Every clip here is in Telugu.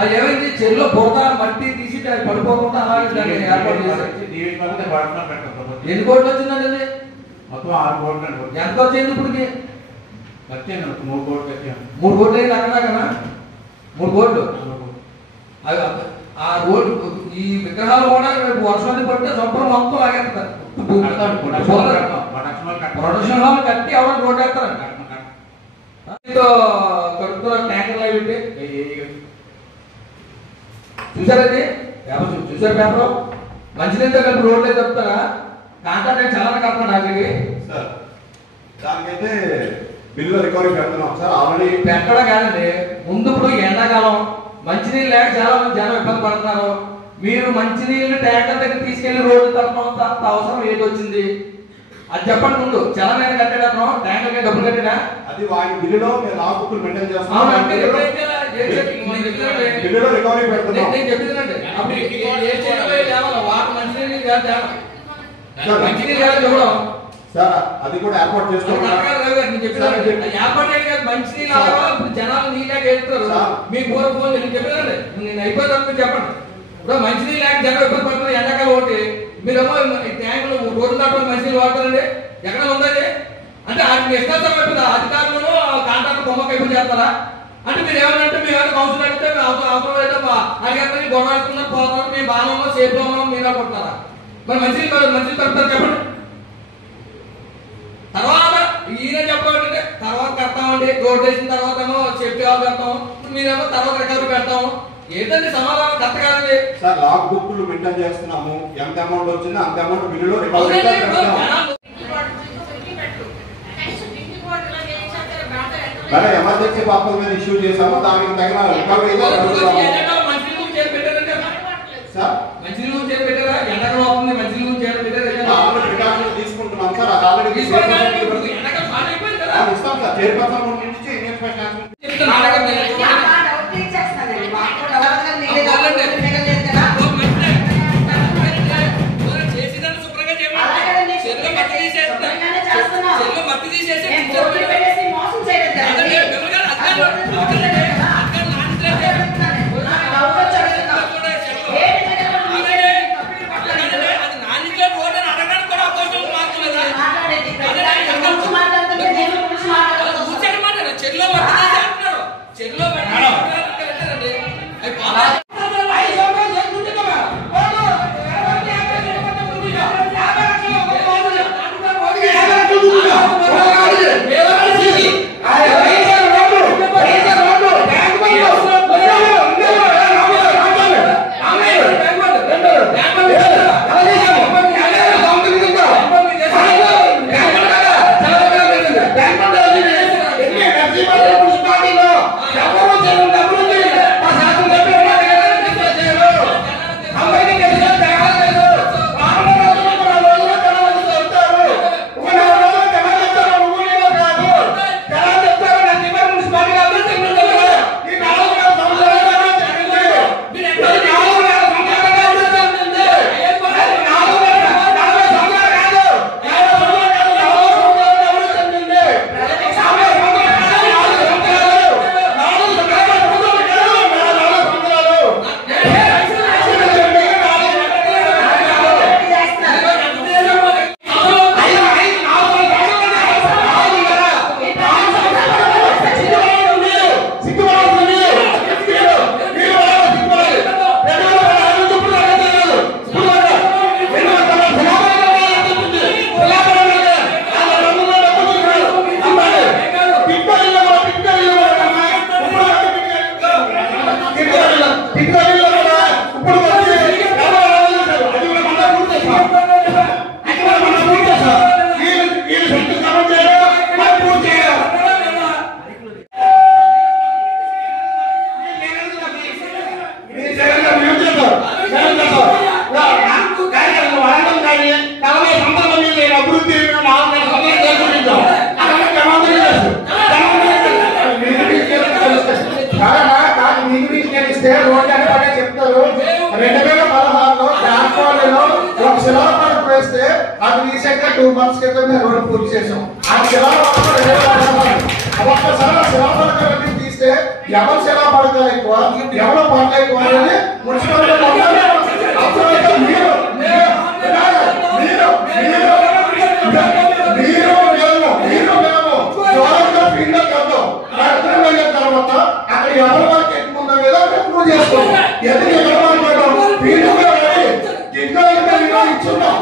అది ఏమైంది చెరువులో బురద మట్టి తీసి పడిపోకుండా అలాగే ఏర్పాటు చేశారు. ఎన్ని కోట్లు వచ్చిందండి అది? మొత్తం 6 కోట్లు అండి. ఎంత వచ్చింది ఇప్పటికి? వచ్చాను 3 కోట్లు వచ్చాను. 3 కోట్లు అయింది అక్కడ కదా? 3 కోట్లు. ఆ రోడ్డు ఈ విగ్రహాలు కూడా రేపు వర్షాన్ని పడితే సొంతం మొత్తం లాగేస్తారు. ప్రొడక్షన్ హాల్ కట్టి ఎవరైనా రోడ్డు వేస్తారంట. కడుపుతో ట్యాంకర్లు అవి పెట్టి చూసారండి పేపర్? చూసారు పేపర్? మంచినీళ్ళతో కలిపి రోడ్లు చెప్తారా? కాంట్రాక్ట్ చాలా కడతాను అక్కడికి. దానికైతే బిల్లు రికవరీ పెడుతున్నాం సార్. ఆల్రెడీ పెట్టడం కాదండి, ముందు ఇప్పుడు ఎండాకాలం మంచినీళ్ళు లేక చాలా మంది జనం ఇబ్బంది పడుతున్నారు. మీరు మంచినీళ్ళు ట్యాంకర్ దగ్గర తీసుకెళ్లి రోడ్డు తప్ప అవసరం ఏది వచ్చింది అది చెప్పండి. ముందు చలనైనా కట్టాడు ట్యాంకర్ డబ్బులు కట్టినా అది వాడి బిల్లులో మేము లా బుక్కులు మెయింటైన్ చేస్తున్నాం. బిల్లులో రికవరీ పెడుతున్నాం. నేను చెప్పిందండి అప్పుడు వాటి మంచినీళ్ళు చూడడం సార్ అది కూడా ఏర్పాటు చేస్తున్నాం. మంచినీళ్ళు జనాలు నీళ్ళకి వెళ్తారు. మీ ఊర ఫోన్ నేను చెప్పేదండి, నేను అయిపోతాను మీరు చెప్పండి. ఇప్పుడు మంచినీళ్ళు లేక జనం ఇబ్బంది పడుతున్నారు ఎండాకాలం ఒకటి. మీరేమో ట్యాంకులు రోడ్డు దాటుకొని మంచినీళ్ళు వాడతారండి. ఎక్కడ ఉందండి అంటే వాటిని ఇష్టం అయిపోతుంది. అధికారులను కాంట్రాక్టర్ బొమ్మ కైపు చేస్తారా అంటే మీరు ఏమన్నా మేము ఏమైనా కౌన్సిల్ అడిగితే అవసరం అయితే అడిగారు గొడవ వేసుకున్నారు పోతారు. మేము బాగా ఉన్నాం సేఫ్ లో ఉన్నాం మీరు అనుకుంటున్నారా? మరి మంచినీళ్ళు తడుపుతారు చెప్పండి. తర్వాత ఈయన చెప్పాలంటే తర్వాత కడతామండి, రోడ్ వేసిన తర్వాత ఏమో సేఫ్టీ హాల్ పెడతాం, మీరేమో తర్వాత రికవరీ పెడతాము. ఏంటంటే సమాధానం కరెక్ట్ కాదండి సార్. లాక్ బుక్లు మెయింటైన్ చేస్తున్నాము. ఎంత అమౌంట్ వచ్చిందో అంత అమౌంట్ బిల్లులో రికవరీ పెడతాము. ఎమర్జెన్సీ పర్పస్ మీద ఇష్యూ చేసాము. దానికి తగిన రికవరీ సార్. మంచినీళ్ళు చేసి పెట్టారా? ఎండాకాలం అవుతుంది మంచినీళ్ళు చేయాలి ప్రికాషన్ తీసుకుంటున్నాం సార్. అది ఆల్రెడీ ఇస్తాం సార్. చైర్పర్సన్ నుంచి మట్టి తీసేసి చెప్తారు 2016లో జాన్పాలలో ఒక శిలాఫలకం వేస్తే అది రీసెంట్ గా 2 months క్రితం మేము రోడ్డు పూర్తి చేసాం. ఆ శిలాఫలకం ఒక్కసారి శిలాఫలకం తీసుకు ఇస్తే ఎవరు సేవ పడతారు ఎక్కువ, ఎవరు పడతారు ఎక్కువ అనేది మున్సిపాలిటీ తర్వాత అక్కడ ఎవరి వరకు ఎక్కువ ఉందో లేదా ఎక్కువ చేసుకోండి. ఎందుకు ఎక్కడ మాట్లాడడం ఇచ్చున్నాం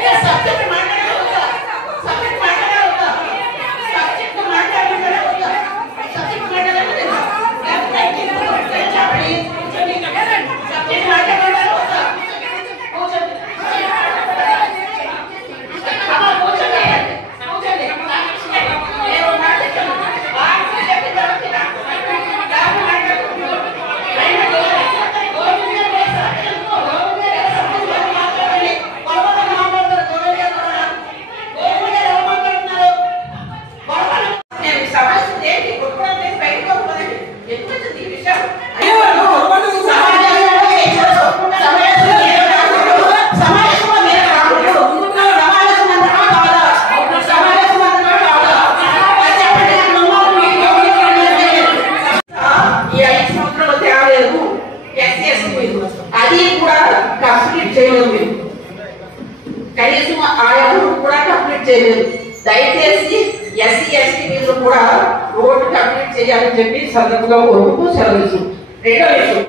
Yes, అది కూడా కంప్లీట్ చేయలేదు మీరు. కనీసం ఆ అమౌంట్ కూడా కంప్లీట్ చేయలేదు. దయచేసి ఎస్సీ ఎస్టీ నిధులు కూడా రోడ్డు కంప్లీట్ చేయాలని చెప్పి సందర్భంగా కోరుకుంటూ సెలవు. రెండో విషయం,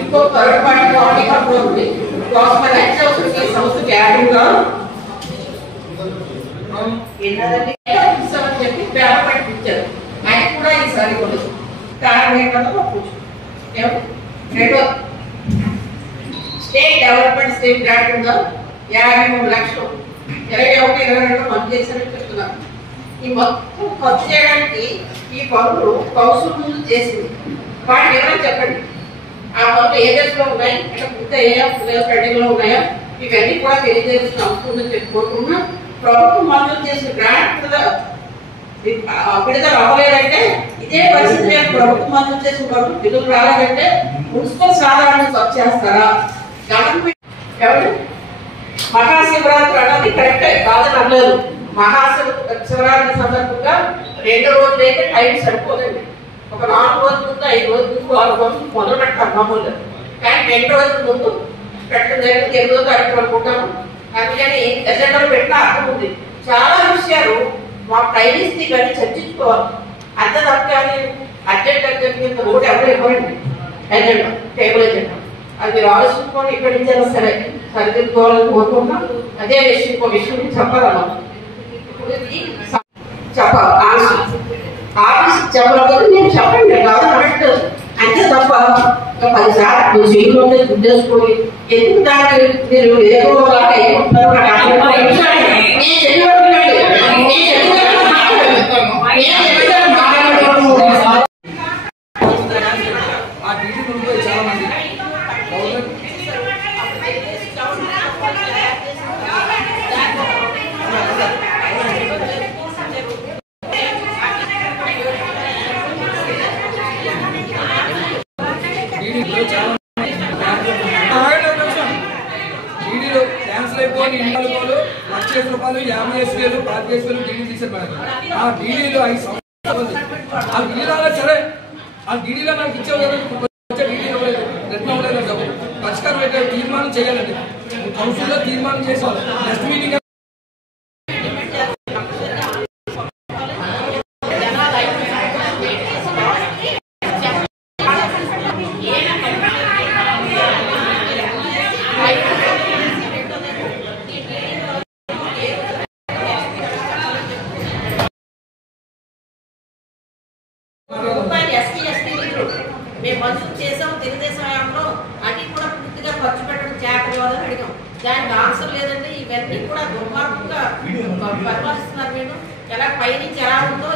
ఇంకో third party body control government అత్యవసర సంస్థకి యాడ్గా చెప్పి పేపర్ పెట్టించారు. అది కూడా ఈసారి కొనదు. కారణం ఏంటంటే రెండో స్టేట్ డెవలప్మెంట్ స్టేట్ గ్రాంట్ ఉందా 53 లక్షలు 21-22 మంజూరు చేశారని చెప్తున్నారు. ఈ మొత్తం ఖర్చు చేయడానికి ఈ పనులు కౌన్సిల్ ముందు చేసింది. వాటిని ఎవరైనా చెప్పండి. ఆ పనులు ఏ దశలో ఉన్నాయి, అంటే పూర్తయ్యా, పెండింగ్ లో ఉన్నాయా, ఇవన్నీ కూడా తెలియజేయాల్సిన అవసరం ఉందని చెప్పుకుంటున్నా. ప్రభుత్వం మంజూరు చేసిన గ్రాంట్ విడుదల అవ్వలేదంటే ఇదే పరిస్థితి మీద ప్రభుత్వం మంజూరు చేసిన పనులు విడుదల రాలేదంటే మున్సిపల్ సాధారణ ఖర్చు చేస్తారా? గవర్నమెంట్ ఎవరు మహాశివరాత్రి అన్నది కరెక్టే కాదని అనలేదు. మహాశివరాత్రి సందర్భంగా 2 రోజులైతే టైం సరిపోదండి. ఒక 4 రోజుల ముందు 5 రోజుల ముందు 6 రోజులు మొదలు పెట్టాం మామూలుగా. కానీ 2 రోజుల ముందు పెట్టడం జరిగింది. 8వ తారీఖు అనుకుంటాము. అందుకని ఎజెండాలో పెట్టిన అర్థం ఉంది. చాలా విషయాలు మాకు టైం ఇస్తే ఇవన్నీ చర్చించుకోవాలి. అంత తప్పని అర్జెంట్ రోడ్ ఎవరు ఇవ్వండి. ఎజెండా టేబుల్ ఎజెండా అది మీరు ఆలోచించుకొని ఇక్కడి నుంచి అయినా సరే సరిదిద్దుకోవాలని కోరుకుంటున్నాం. అదే విషయం ఇంకో విషయం చెప్పాలన్నా చెప్పాలి. ఆఫీస్ చెప్పకపోతే నేను చెప్పండి కాదు అన్నట్టు అంతే తప్ప 10 సార్లు జైలు గుర్దేసుకొని ఎందుకు దాన్ని మీరు ఏదో చాలా మంది డీడీలో క్యాన్సిల్ అయిపోయి రూపాయలు 1,00,000 50,000 45,000 డీడీ తీసేపారు. ఆ డీడీలో 5 సంవత్సరాలు ఆ డీడీలో సరే ఆ డీడీలో నాకు ఇచ్చేవాళ్ళు రత్నం లేదు. పరిష్కారం అయితే తీర్మానం చేయాలండి. కౌన్సిల్లో తీర్మానం చేసేవాళ్ళు నెక్స్ట్ మీటింగ్ మేము మంజూరు చేసాం. తెలుగుదేశం హయాంలో అది కూడా పూర్తిగా ఖర్చు పెట్టడం చేతవాదని అడిగాం. దానికి ఆన్సర్ లేదంటే ఇవన్నీ కూడా దుర్మార్గంగా పరిపాలిస్తున్నారు. మీరు ఎలా పైనుంచి ఎలా ఉందో